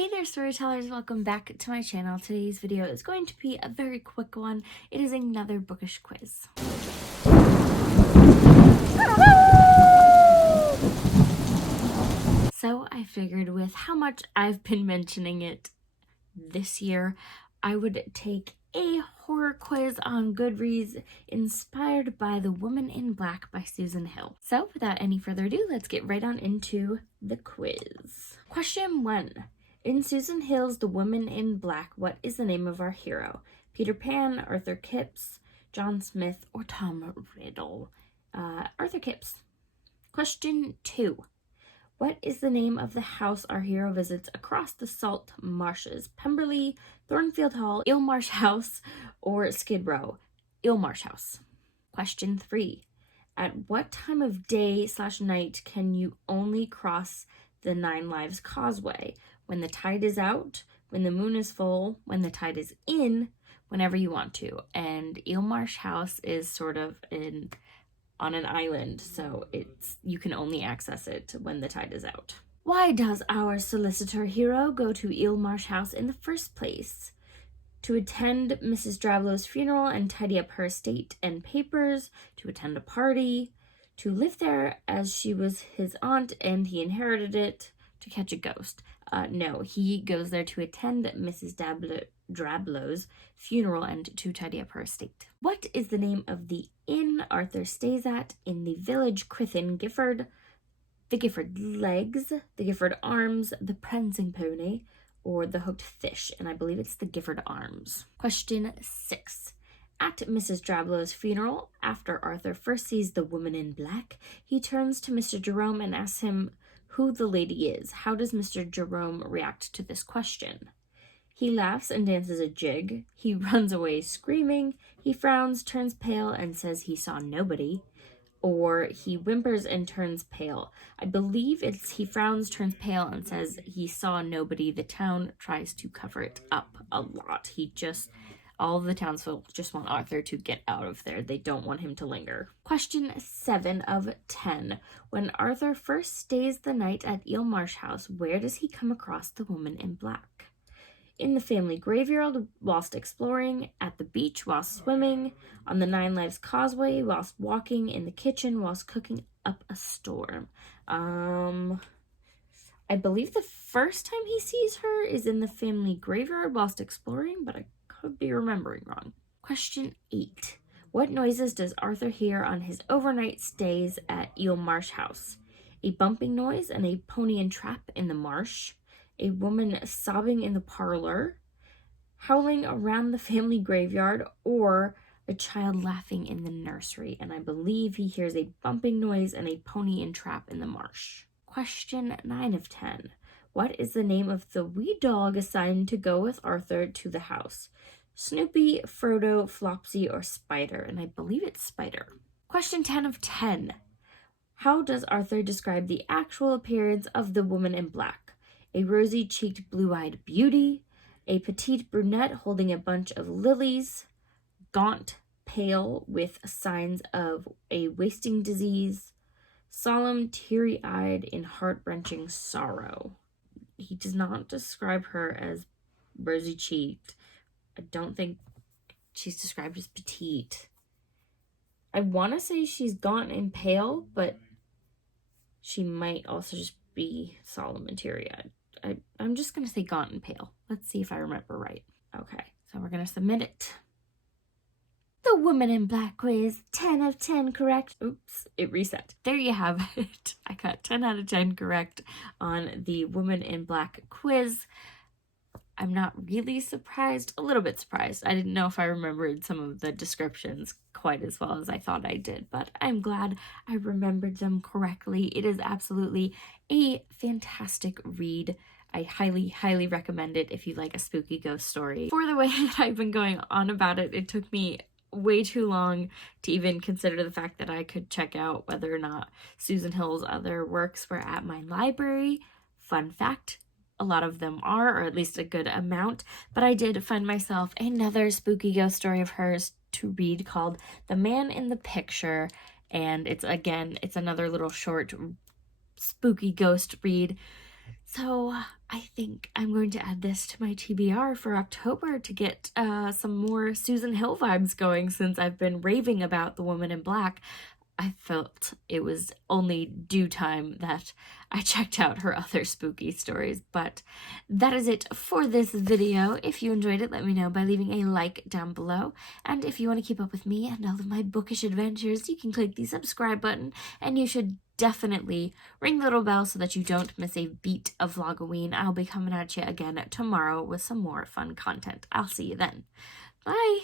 Hey there storytellers, welcome back to my channel. Today's video is going to be a very quick one. It is another bookish quiz. So I figured with how much I've been mentioning it this year, I would take a horror quiz on Goodreads inspired by The Woman in Black by Susan Hill. So without any further ado, let's get right on into the quiz. Question 1. In Susan Hill's The Woman in Black, what is the name of our hero? Peter Pan, Arthur Kipps, John Smith, or Tom Riddle? Arthur Kipps. Question 2. What is the name of the house our hero visits across the salt marshes? Pemberley, Thornfield Hall, Eelmarsh House, or Skid Row? Eelmarsh House. Question 3. At what time of day/night can you only cross the Nine Lives Causeway? When the tide is out, when the moon is full, when the tide is in, whenever you want to. And Eelmarsh House is sort of on an island, so you can only access it when the tide is out. Why does our solicitor hero go to Eelmarsh House in the first place? To attend Mrs. Drablow's funeral and tidy up her estate and papers, to attend a party, to live there as she was his aunt and he inherited it, to catch a ghost. No, he goes there to attend Mrs. Drablow's funeral and to tidy up her estate. What is the name of the inn Arthur stays at in the village Crithin Gifford? The Gifford Legs, the Gifford Arms, the Prancing Pony, or the Hooked Fish? And I believe it's the Gifford Arms. Question 6. At Mrs. Drablow's funeral, after Arthur first sees the woman in black, he turns to Mr. Jerome and asks him who the lady is. How does Mr. Jerome react to this question? He laughs and dances a jig. He runs away screaming. He frowns, turns pale, and says he saw nobody. Or he whimpers and turns pale. I believe it's he frowns, turns pale, and says he saw nobody. The town tries to cover it up a lot. All of the townsfolk just want Arthur to get out of there. They don't want him to linger. Question 7 of 10. When Arthur first stays the night at Eelmarsh House, where does he come across the woman in black? In the family graveyard whilst exploring, at the beach whilst swimming, on the Nine Lives Causeway whilst walking, in the kitchen whilst cooking up a storm. I believe the first time he sees her is in the family graveyard whilst exploring, but I could be remembering wrong. Question 8. What noises does Arthur hear on his overnight stays at Eelmarsh House? A bumping noise and a pony and trap in the marsh, a woman sobbing in the parlor, howling around the family graveyard, or a child laughing in the nursery. And I believe he hears a bumping noise and a pony and trap in the marsh. Question 9 of 10. What is the name of the wee dog assigned to go with Arthur to the house? Snoopy, Frodo, Flopsy, or Spider? And I believe it's Spider. Question 10 of 10. How does Arthur describe the actual appearance of the woman in black? A rosy-cheeked, blue-eyed beauty, a petite brunette holding a bunch of lilies, gaunt, pale, with signs of a wasting disease, solemn, teary-eyed, in heart-wrenching sorrow. He does not describe her as rosy-cheeked. I don't think she's described as petite. I want to say she's gaunt and pale, but she might also just be solemn and teary-eyed. I'm just going to say gaunt and pale. Let's see if I remember right. Okay, so we're going to submit it. The Woman in Black quiz, 10 of 10 correct. Oops, it reset. There you have it. I got 10 out of 10 correct on the Woman in Black quiz. I'm not really surprised, a little bit surprised. I didn't know if I remembered some of the descriptions quite as well as I thought I did, but I'm glad I remembered them correctly. It is absolutely a fantastic read. I highly, highly recommend it if you like a spooky ghost story. For the way that I've been going on about it, it took me way too long to even consider the fact that I could check out whether or not Susan Hill's other works were at my library. Fun fact, a lot of them are, or at least a good amount, but I did find myself another spooky ghost story of hers to read called The Man in the Picture, and it's another little short spooky ghost read. So I think I'm going to add this to my TBR for October to get some more Susan Hill vibes going, since I've been raving about The Woman in Black. I felt it was only due time that I checked out her other spooky stories. But that is it for this video. If you enjoyed it, let me know by leaving a like down below. And if you want to keep up with me and all of my bookish adventures, you can click the subscribe button, and you should definitely ring the little bell so that you don't miss a beat of Vlogoween. I'll be coming at you again tomorrow with some more fun content. I'll see you then. Bye!